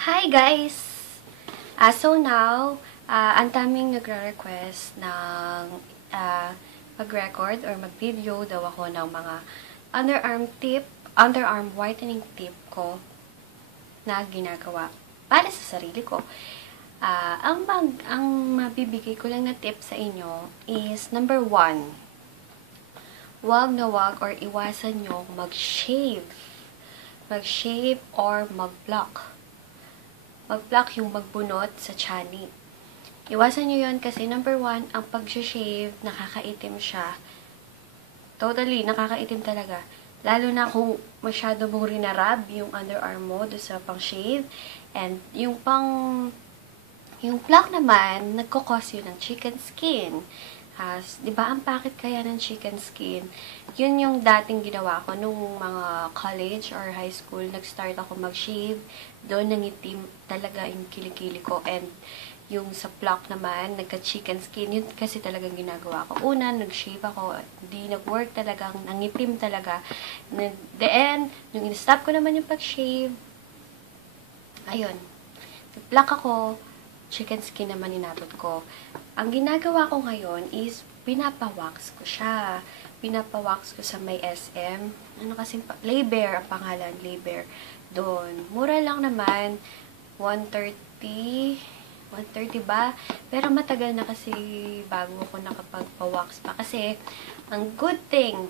Hi guys! So now, ang daming nagre-request ng mag-record or mag-video daw ako ng mga underarm whitening tip ko na ginagawa para sa sarili ko. Ang mabibigay ko lang na tip sa inyo is number 1, wag na wag or iwasan nyo mag-shave. Mag-shave or mag-block. Mag-block yung magbunot sa chani. Iwasan nyo yun kasi number 1, ang pag-shave, nakakaitim siya. Totally, nakakaitim talaga. Lalo na kung masyado mong rinarab yung underarm mo doon sa pang-shave. And yung block naman, nagkukos yun ng chicken skin. Diba, ang pakit kaya ng chicken skin? Yun yung dating ginawa ko nung mga college or high school. Nag-start ako mag-shave. Doon nangitim talaga yung kilikili ko. And yung sa block naman, nagka-chicken skin. Yun kasi talagang ginagawa ko. Una, nag-shave ako. Hindi nag-work talagang. Nangitim talaga. The end, nung in-stop ko naman yung pag-shave, ayun. Nag-block ako. Chicken skin naman inabot ko. Ang ginagawa ko ngayon is pinapa-wax ko siya. Pinapa-wax ko sa may SM. Ano kasi, Laybear ang pangalan, Laybear. Doon. Mura lang naman. 130 ba? Pero matagal na kasi bago ako nakapagpa-wax pa. Kasi, ang good thing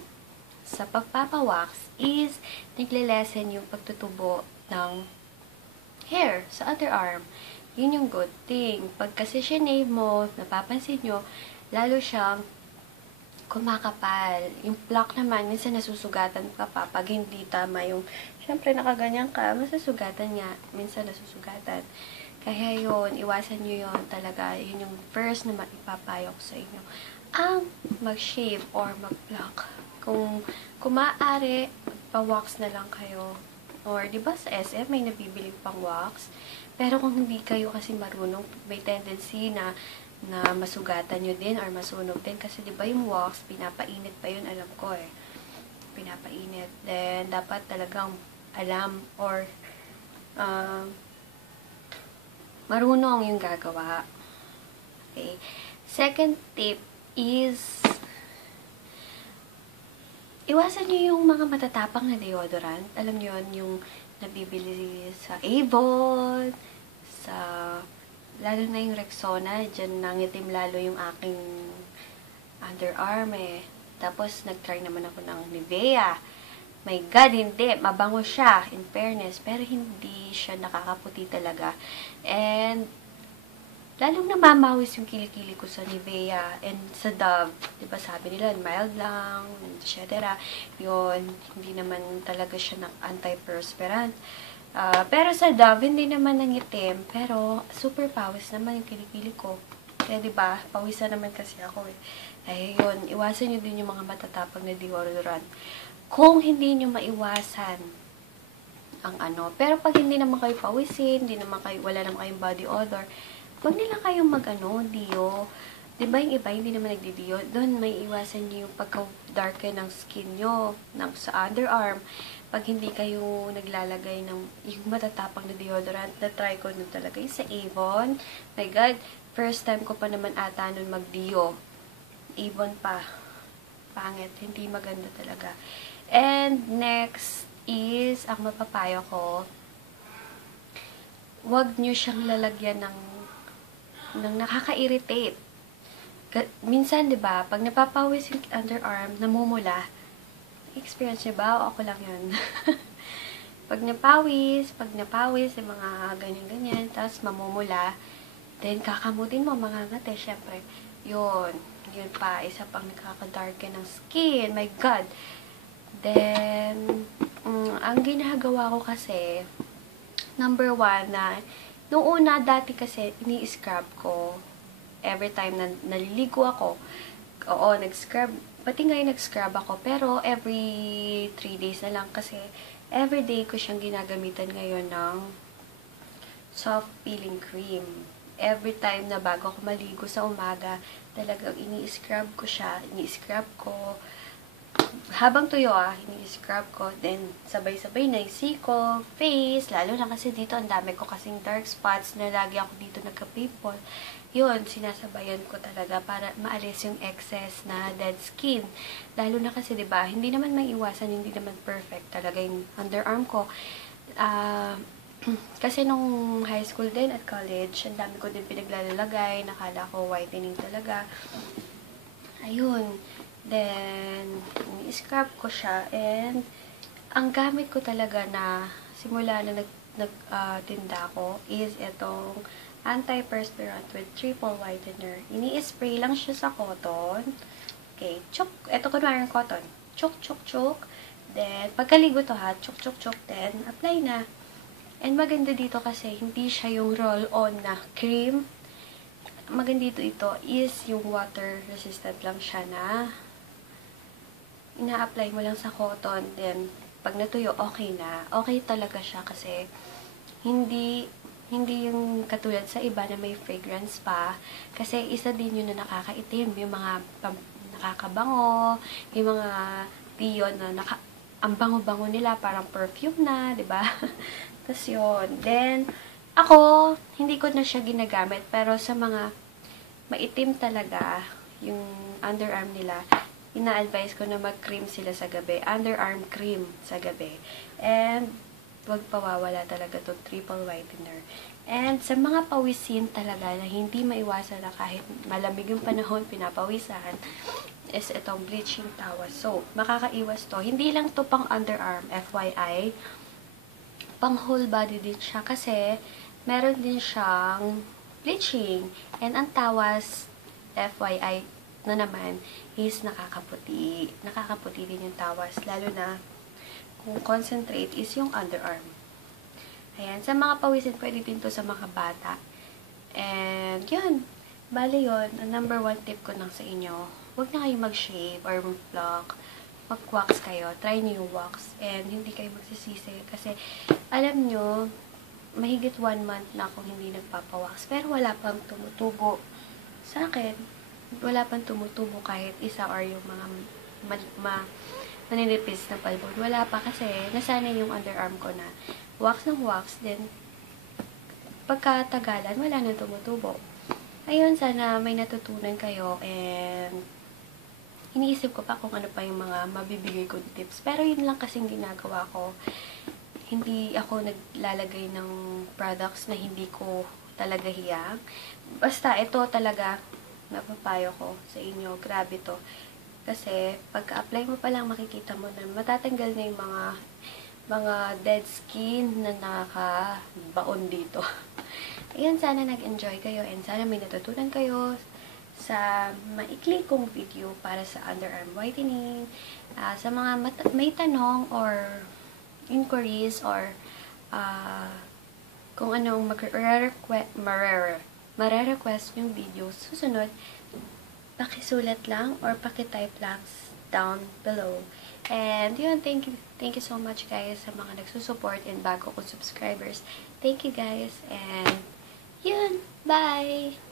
sa pagpapa-wax is nagle-lessen yung pagtutubo ng hair sa underarm. Yun yung good thing. Pag kasi sinave mo, napapansin nyo, lalo siyang kumakapal. Yung plaque naman, minsan nasusugatan ka pa. Pag hindi tama yung, syempre nakaganyan ka, masusugatan nga. Minsan nasusugatan. Kaya yun, iwasan nyo yun talaga. Yun yung first na maipapayo ko sa inyo. Ang mag-shave or mag-block. Kung maaari, pa-wax na lang kayo. Or, di ba sa SM, may nabibiling pang wax? Pero kung hindi kayo kasi marunong, may tendency na masugatan nyo din or masunog din. Kasi di ba yung wax, pinapainit pa yun, alam ko eh. Pinapainit. Then, dapat talagang alam or marunong yung gagawa. Okay. Second tip is iwasan nyo yung mga matatapang na deodorant. Alam nyo yun, yung nabibili sa Avon, lalo na yung Rexona, dyan nangitim lalo yung aking underarm eh. Tapos, nag-try naman ako ng Nivea. My God, hindi. Mabango siya, in fairness. Pero hindi siya nakakaputi talaga. And, lalong namamawis yung kilikili ko sa Nivea and sa Dove. Diba sabi nila, mild lang, etc. Yun, hindi naman talaga siya anti-perspirant. Pero sa Dove, hindi naman nangitim. Pero, super pawis naman yung kilikili ko. Kaya diba, pawisan naman kasi ako eh. Ay, yun, iwasan nyo din yung mga matatapang na deodorant. Kung hindi nyo maiwasan ang ano. Pero pag hindi naman kayo pawisin, wala naman kayong body odor, huwag nila kayong dio. Diba yung iba, hindi naman nagdi-dio. Doon may iwasan nyo yung pagka-darken ng skin nyo, sa underarm. Pag hindi kayo naglalagay ng yung matatapang na deodorant, na-try ko nun talaga yung sa Avon. My God, first time ko pa naman ata nun mag-dio. Avon pa. Pangit. Hindi maganda talaga. And next is, ang mapapayo ko, huwag nyo siyang lalagyan ng nakaka-irritate. Minsan, di ba, pag napapawis yung underarm, namumula. Experience nyo ba? O ako lang yun. pag napawis, yung mga ganyan-ganyan, tapos mamumula, then kakamutin mo, mga ngate, syempre. Yun pa, isa pang nakaka-darken ng skin. My God. Then, ang ginagawa ko kasi, number 1 na, nung una, dati kasi, ini-scrub ko. Every time na naliligo ako, oo, nag-scrub. Pati ngayon nag-scrub ako, pero every 3 days na lang kasi everyday ko siyang ginagamitan ngayon ng soft peeling cream. Every time na bago ako maligo sa umaga, talagang ini-scrub ko siya. Ini-scrub ko. habang tuyo ini-scrub ko, then sabay-sabay na yung siko, face, lalo na kasi dito, ang dami ko kasing dark spots na lagi ako dito nagka-pimple. Yun, sinasabayan ko talaga para maalis yung excess na dead skin. Lalo na kasi, 'di ba, hindi naman maiiwasan, hindi naman perfect talaga yung underarm ko. Kasi nung high school din at college, ang dami ko din pinaglalagay, nakala ko whitening talaga. Ayun. Then, i-scrub ko siya, and ang gamit ko talaga na simula na tinda ko is itong anti-perspirant with triple whitener. Ini-spray lang siya sa cotton. Okay, chuk. Ito kunwari yung cotton. Chuk, chuk, chuk. Then, pagkaligo to ha, chuk, chuk, chuk. Then, apply na. And maganda dito kasi, hindi siya yung roll-on na cream. Maganda dito ito is yung water resistant lang siya na ina-apply mo lang sa cotton. Then, pag natuyo, okay na. Okay talaga siya kasi hindi yung katulad sa iba na may fragrance pa. Kasi isa din yun na nakakaitim. Yung mga nakakabango, yung mga piyon na ang bango-bango nila, parang perfume na, 'di ba? Tapos yun. Then, ako, hindi ko na siya ginagamit. Pero sa mga maitim talaga, yung underarm nila, ina-advise ko na mag-cream sila sa gabi. Underarm cream sa gabi. And, wag pawawala talaga to triple whitener. And sa mga pawisin talaga na hindi maiwasan na kahit malamig yung panahon, pinapawisan, is itong bleaching towel. So, makakaiwas to. Hindi lang to pang underarm, FYI. Pang whole body din siya kasi meron din siyang bleaching. And ang tawas, FYI na naman, is nakakaputi. Nakakaputi din yung tawas. Lalo na kung concentrate is yung underarm. Ayan. Sa mga pawisin, pwede din to sa mga bata. And, yun. Bale yun. Ang number 1 tip ko lang sa inyo, huwag na kayo mag-shave or mag-block. Mag-wax kayo. Try nyo yung wax. And, hindi kayo magsisisi. Kasi, alam nyo, mahigit 1 month na akong hindi nagpapawax. Pero, wala pang tumutubo. Sa akin, wala pang tumutubo kahit isa or yung mga maninipis na palbon. Wala pa kasi nasanay yung underarm ko na wax ng wax, then pagkatagalan, wala nang tumutubo. Ayun, sana may natutunan kayo, and iniisip ko pa kung ano pa yung mga mabibigay kong tips. Pero yun lang kasing ginagawa ko. Hindi ako naglalagay ng products na hindi ko talaga hiyang. Basta ito talaga, napapayo ko sa inyo. Grabe to. Kasi, pagka-apply mo pa lang, makikita mo na matatanggal na yung mga dead skin na nakabaon dito. Ayun, sana nag-enjoy kayo and sana may natutunan kayo sa maikli kong video para sa underarm whitening. Sa mga may tanong or inquiries or kung anong mare-request yung video susunod, pakisulat lang or pakitype lang down below. And yun, thank you so much guys sa mga nagsusupport and bago ko subscribers. Thank you guys, and yun, bye!